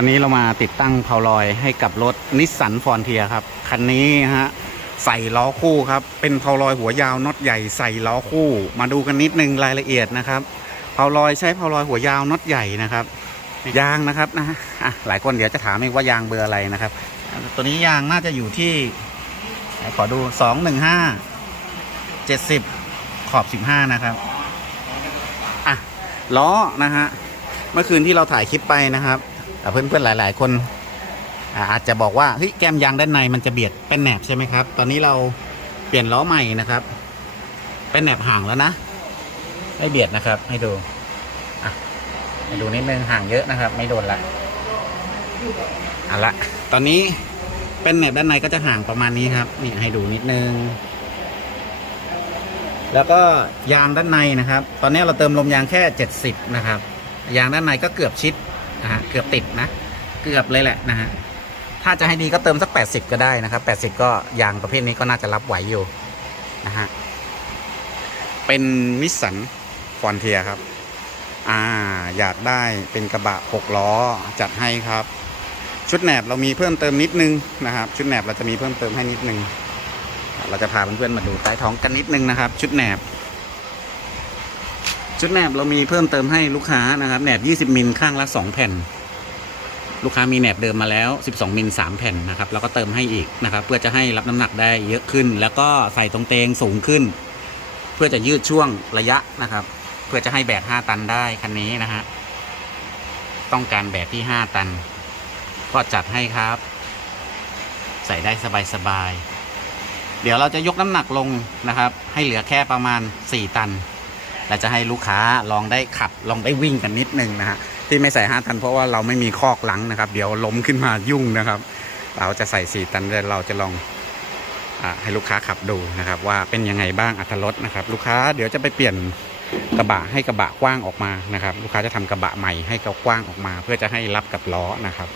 วันนี้เรามาติดตั้งเพาลอยให้กับรถนิสสันฟอนเทียครับ คันนี้ฮะใส่ล้อคู่ครับ เป็นเพาลอยหัวยาวน็อตใหญ่ใส่ล้อคู่ มาดูกันนิดนึงรายละเอียดนะครับเพาลอยใช้เพาลอยหัวยาวน็อตใหญ่นะครับ ยางนะครับนะฮะอะหลายคนเดี๋ยวจะถามเองว่ายางเบอร์อะไรนะครับ ตัวนี้ยางน่าจะอยู่ที่ ขอดูสองหนึ่งห้าเจ็ดสิบขอบสิบห้านะครับอะล้อนะฮะเมื่อคืนที่เราถ่ายคลิปไปนะครับ เพื่อนๆหลาย ๆ คนอาจจะบอกว่าเฮ้ยแก้มยางด้านในมันจะเบียดเป็นแหนบใช่ไหมครับ ตอนนี้เราเปลี่ยนล้อใหม่นะครับ เป็นแหนบห่างแล้วนะไม่เบียดนะครับ ให้ดูอะให้ดูนิดนึงห่างเยอะนะครับ ไม่โดนละเอาละตอนนี้เป็นแหนบด้านในก็จะห่างประมาณนี้ครับนี่ให้ดูนิดนึง แล้วก็ยางด้านในนะครับ ตอนนี้เราเติมลมยางแค่ 70 นะครับ ยางด้านในก็เกือบชิด นะฮะเกือบติดนะ เกือบเลยแหละนะฮะถ้าจะให้ดีก็เติมสัก 80 ก็ได้นะครับ 80 ก็ยางประเภทนี้ก็น่าจะรับไหวอยู่นะฮะเป็นนิสสันฟอนเทียครับ อ่า อยากได้เป็นกระบะ 6 ล้อจัดให้ครับ ชุดแหนบเรามีเพิ่มเติมนิดนึงนะครับ ชุดแหนบเราจะมีเพิ่มเติมให้นิดนึง เราจะพาเพื่อนๆมาดูใต้ท้องกันนิดนึงนะครับ ชุดแหนบ ชุดแหนบเรามีเพิ่มเติมให้ลูกค้านะครับแหนบ 20 มิลข้างละ 2 แผ่น ลูกค้ามีแหนบเดิมมาแล้ว 12 มิล 3 แผ่นนะครับแล้วก็เติมให้อีกนะครับ เพื่อจะให้รับน้ำหนักได้เยอะขึ้น แล้วก็ใส่ตรงเตงสูงขึ้น เพื่อจะยืดช่วงระยะนะครับ เพื่อจะให้แบก 5 ตันได้คันนี้นะฮะต้องการแบกที่ 5 ตัน ก็จัดให้ครับ ใส่ได้สบายๆเดี๋ยวเราจะยกน้ำหนักลงนะครับ ให้เหลือแค่ประมาณ 4 ตัน และจะให้ลูกค้าลองได้ขับลองได้วิ่งกันนิดนึงนะฮะที่ไม่ใส่5ตันเพราะว่าเราไม่มีคอกหลังนะครับ เดี๋ยวล้มขึ้นมายุ่งนะครับ เราจะใส่4ตันเดี๋ยวเราจะลองอให้ลูกค้าขับดูนะครับ ว่าเป็นยังไงบ้างอัตรถรสนะครับ ลูกค้าเดี๋ยวจะไปเปลี่ยนกระบะให้กระบะกว้างออกมานะครับ ลูกค้าจะทำกระบะใหม่ให้เขากว้างออกมา เพื่อจะให้รับกับล้อนะครับ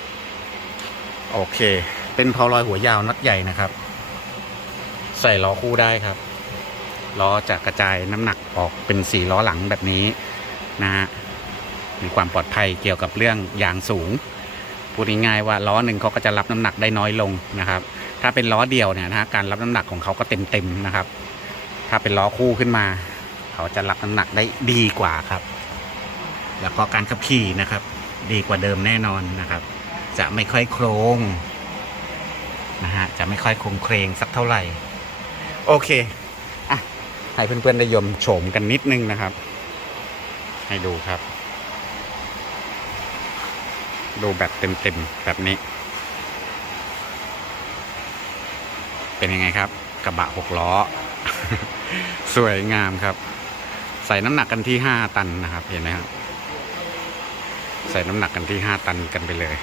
โอเค เป็นพาลอยหัวยาวน็อตใหญ่นะครับ ใส่ล้อคู่ได้ครับ ล้อจะกระจายน้ำหนักออกเป็นสี่ล้อหลังแบบนี้นะฮะมีความปลอดภัยเกี่ยวกับเรื่องยางสูงพูดง่ายๆว่าล้อหนึ่งเขาก็จะรับน้ำหนักได้น้อยลงนะครับ ถ้าเป็นล้อเดียวเนี่ยนะฮะการรับน้ำหนักของเขาก็เต็มๆนะครับ ถ้าเป็นล้อคู่ขึ้นมา เขาจะรับน้ำหนักได้ดีกว่าครับ แล้วก็การขับขี่นะครับ ดีกว่าเดิมแน่นอนนะครับ จะไม่ค่อยโครงนะฮะจะไม่ค่อยคงเครงสักเท่าไหร่ โอเค ให้เพื่อนๆได้ยมโฉมกันนิดนึงนะครับ ให้ดูครับ ดูแบบเต็มๆแบบนี้ เป็นยังไงครับ กระบะหกล้อ สวยงามครับ ใส่น้ำหนักกันที่ห้าตันนะครับเห็นไหมครับใส่น้ำหนักกันที่ห้าตันกันไปเลย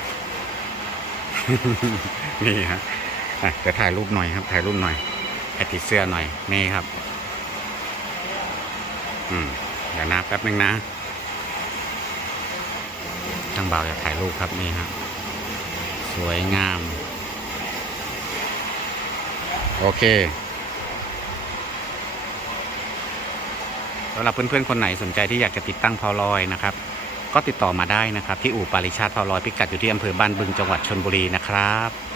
นี่ฮะเดี๋ยวถ่ายรูปหน่อยครับ ถ่ายรูปหน่อยให้ติดเสื้อหน่อย นี่ครับ อืมเดี๋ยวนะแป๊บนึงนะทางบ่าวอยากถ่ายรูปครับนี่ครับสวยงาม โอเคสำหรับเพื่อนๆคนไหนสนใจที่อยากจะติดตั้งเพาลอยนะครับ ก็ติดต่อมาได้นะครับ ที่อู่ปาริชาติเพาลอยพิกัดอยู่ที่อำเภอบ้านบึงจังหวัดชนบุรีนะครับ